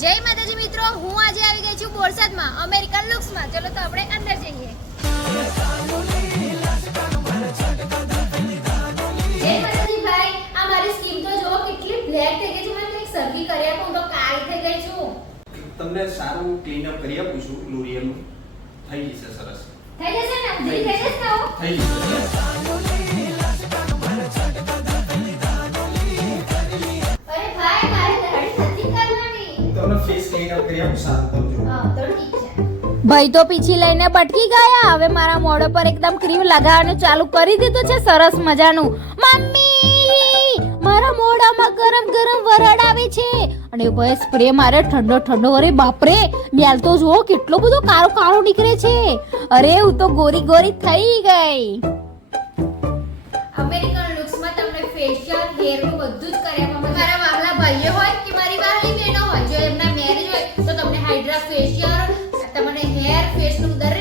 જય માતાજી મિત્રો, હું આજે આવી ગઈ છું બોરસદમાં અમેરિકન લુક્સમાં. ચલો તો આપણે અંદર જઈએ. જય માતાજી ભાઈ, આ મારી સ્કીન તો જો કેટલી બ્લેક થઈ ગઈ છે. મને કંઈક સરખી કરી આપો, હું તો કાળી થઈ ગઈ છું. તમને સારું ક્લીન અપ કરી આપું છું. લોરિયલ નું થઈ જશે. સરસ થઈ જશે ને? થઈ જશે ને? થઈ જશે. અરે ભાઈ, મારે દાઢી નથી કરવાની. હું તમને ફેસ ક્લીન અપ કરી આપું. સારું તમે જો. હા, તો ઠીક છે. ભાઈ તો પીછી લઈને બટકી ગયા. હવે મારા મોઢા પર એકદમ ક્રીમ લગાવવાનું ચાલુ કરી દીધું છે. સરસ મજાનું. મમ્મી, મારા મોઢામાં ગરમ ગરમ વરાળ આવે છે. અને ભાઈ સ્પ્રે મારે ઠંડો ઠંડો. અરે બાપરે, મેલ તો જુઓ કેટલો બધો કાળો કાળો નીકળે છે. અરે હું તો ગોરી ગોરી થઈ ગઈ. અમેરિકન લુક્સમાં તમને ફેશિયલ, હેર નું બધું જ કરી આપવામાં. મારા વાહલા ભાઈઓ હોય કે મારી વાહલી બહેનો હોય, જો એમના મેરેજ હોય તો તમને હાઇડ્રા ફેશિયલ, તમને હેર ફેસ નું દરેક